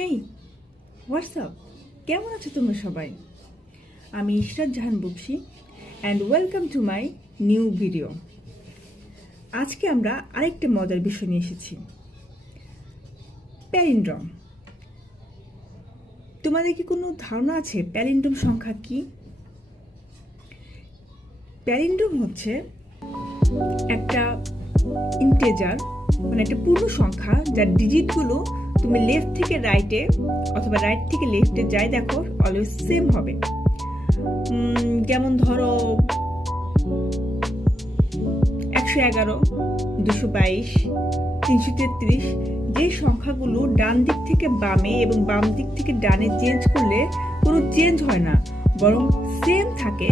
হেই, WhatsApp, কেমন আছো তোমরা সবাই? আমি Ishrat Jahan Bakshi and welcome to my new video. আজকে আমরা আরেকটা মজার বিষয় নিয়ে এসেছি, প্যালিন্ড্রম। তোমাদের কি কোনো ধারণা আছে প্যালিন্ড্রম সংখ্যা কি? প্যালিন্ড্রম হচ্ছে একটা ইন্টেজার, মানে একটা পূর্ণ সংখ্যা যার ডিজিটগুলো তুমি লেফট থেকে রাইটে অথবা রাইট থেকে লেফটে যাই দেখো অলওয়েজ সেম হবে। যেমন ধরো 111, 222, 333, যে সংখ্যাগুলো ডান দিক থেকে বামে এবং বাম দিক থেকে ডানে চেঞ্জ করলে কোনো চেঞ্জ হয় না, বরং সেম থাকে,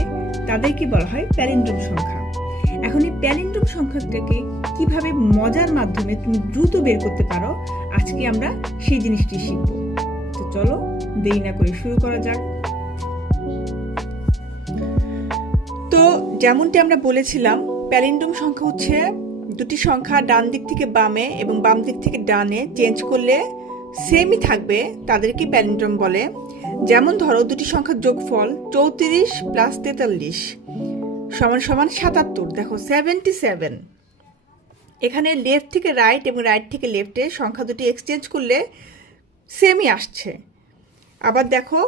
তাদেরকে বলা হয় প্যালিন্ড্রম সংখ্যা। এখন এই প্যালিন্ড্রম সংখ্যাটাকে কিভাবে মজার মাধ্যমে তুমি দ্রুত বের করতে পারো, আজকে আমরা সেই জিনিসটি শিখব। তো চলো দেরি না করে শুরু করা যাক। তো যেমনটি আমরা বলেছিলাম, প্যালিন্ড্রম সংখ্যা হচ্ছে দুটি সংখ্যা ডান দিক থেকে বামে এবং বাম দিক থেকে ডানে চেঞ্জ করলে সেমই থাকবে, তাদেরকে প্যালিন্ড্রম বলে। যেমন ধরো দুটি সংখ্যার যোগফল 34 প্লাস 43 সমান সমান 77, দেখো 77। এখানে লেফট থেকে রাইট এবং রাইট থেকে লেফটে সংখ্যা দুটি এক্সচেঞ্জ করলে সেমই আসছে। আবার দেখো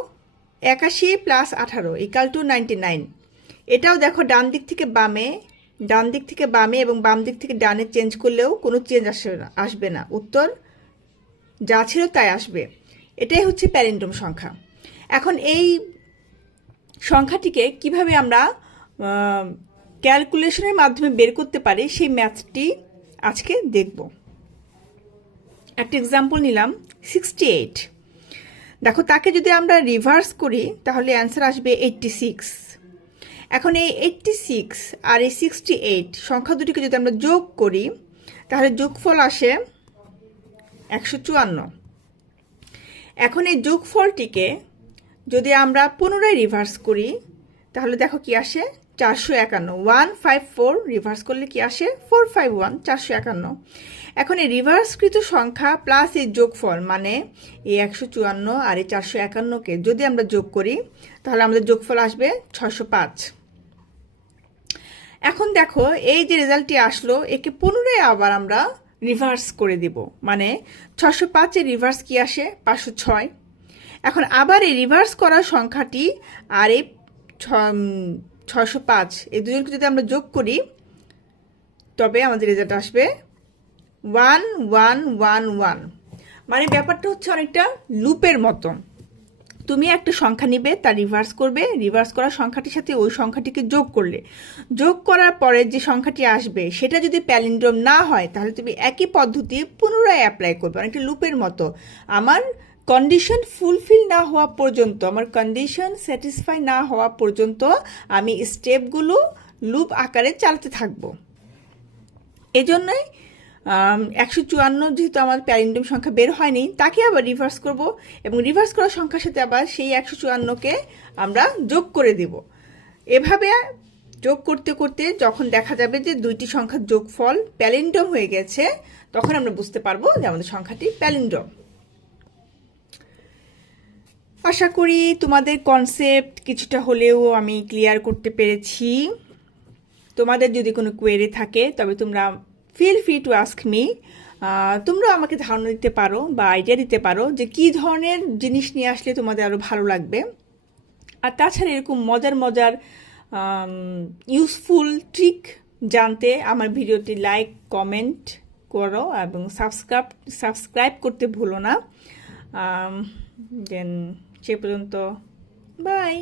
81 প্লাস 18 ইকাল টু 99, এটাও দেখো ডান দিক থেকে বামে এবং বাম দিক থেকে ডানে চেঞ্জ করলেও কোনো চেঞ্জ আসবে না, উত্তর যা ছিল তাই আসবে। এটাই হচ্ছে প্যালিন্ড্রম সংখ্যা। এখন এই সংখ্যাটিকে কিভাবে আমরা ক্যালকুলেশনের মাধ্যমে বের করতে পারি সেই ম্যাথটি আজকে দেখব। একটা এক্সাম্পল নিলাম 68। দেখো তাকে যদি আমরা রিভার্স করি তাহলে অ্যান্সার আসবে 86। এখন এই 86 আর এই 68 সংখ্যা দুটিকে যদি আমরা যোগ করি তাহলে যোগফল আসে 154। এখন এই যোগফলটিকে যদি আমরা পুনরায় রিভার্স করি তাহলে দেখো কি আসে 451। 154 রিভার্স করলে কি আসে 451, 451। এখন এই রিভার্সকৃত সংখ্যা প্লাস এই যোগফল মানে এই 154 আর এই 451কে যদি আমরা যোগ করি তাহলে আমাদের যোগফল আসবে 605। এখন দেখো এই যে রেজাল্টটি আসলো, একে পুনরায় আবার আমরা রিভার্স করে দিব, মানে 605-এর রিভার্স কি আসে 506। এখন আবার এই রিভার্স করা সংখ্যাটি আর এই 605 এই দুজনকে যদি আমরা যোগ করি তবে আমাদের রেজাল্ট আসবে 1111। মানে ব্যাপারটা হচ্ছে অনেকটা লুপের মতো। তুমি একটা সংখ্যা নিবে, তার রিভার্স করবে, রিভার্স করা সংখ্যাটির সাথে ওই সংখ্যাটিকে যোগ করার পরে যে সংখ্যাটি আসবে সেটা যদি প্যালিন্ড্রম না হয় তাহলে তুমি একই পদ্ধতি পুনরায় অ্যাপ্লাই করবে, অনেকটা লুপের মতো। আমার কন্ডিশন ফুলফিল না হওয়া পর্যন্ত, আমার কন্ডিশন স্যাটিসফাই না হওয়া পর্যন্ত আমি স্টেপগুলো লুপ আকারে চালাতে থাকবো। এজন্যই 154 যেহেতু আমার প্যালিন্ড্রম সংখ্যা বের হয়নি, তাকে আবার রিভার্স করব এবং রিভার্স করা সংখ্যার সাথে আবার সেই 154কে আমরা যোগ করে দিব। এভাবে যোগ করতে করতে যখন দেখা যাবে যে দুইটি সংখ্যার যোগফল প্যালিন্ড্রম হয়ে গেছে তখন আমরা বুঝতে পারবো যে আমাদের সংখ্যাটি প্যালিন্ড্রম। আশা করি তোমাদের কনসেপ্ট কিছুটা হলেও আমি ক্লিয়ার করতে পেরেছি। তোমাদের যদি কোনো কোয়েরি থাকে তবে তোমরা feel free to ask me. তোমরা আমাকে ধারণা দিতে পারো বা আইডিয়া দিতে পারো যে কী ধরনের জিনিস নিয়ে আসলে তোমাদের আরও ভালো লাগবে। আর তাছাড়া এরকম মজার মজার ইউজফুল ট্রিক জানতে আমার ভিডিওটি লাইক কমেন্ট করো এবং সাবস্ক্রাইব করতে ভুলো না। দেন সে পর্যন্ত বাই।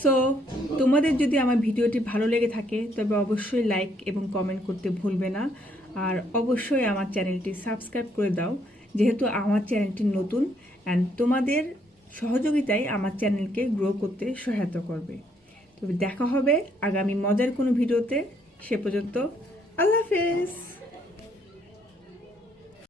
সো তোমাদের যদি আমার ভিডিওটি ভালো লেগে থাকে তবে অবশ্যই লাইক এবং কমেন্ট করতে ভুলবে না, আর অবশ্যই আমার চ্যানেলটি সাবস্ক্রাইব করে দাও, যেহেতু আমার চ্যানেলটি নতুন অ্যান্ড তোমাদের সহযোগিতায় আমার চ্যানেলকে গ্রো করতে সহায়তা করবে। তবে দেখা হবে আগামী মজার কোনো ভিডিওতে, সে পর্যন্ত আল্লাহ হাফেজ।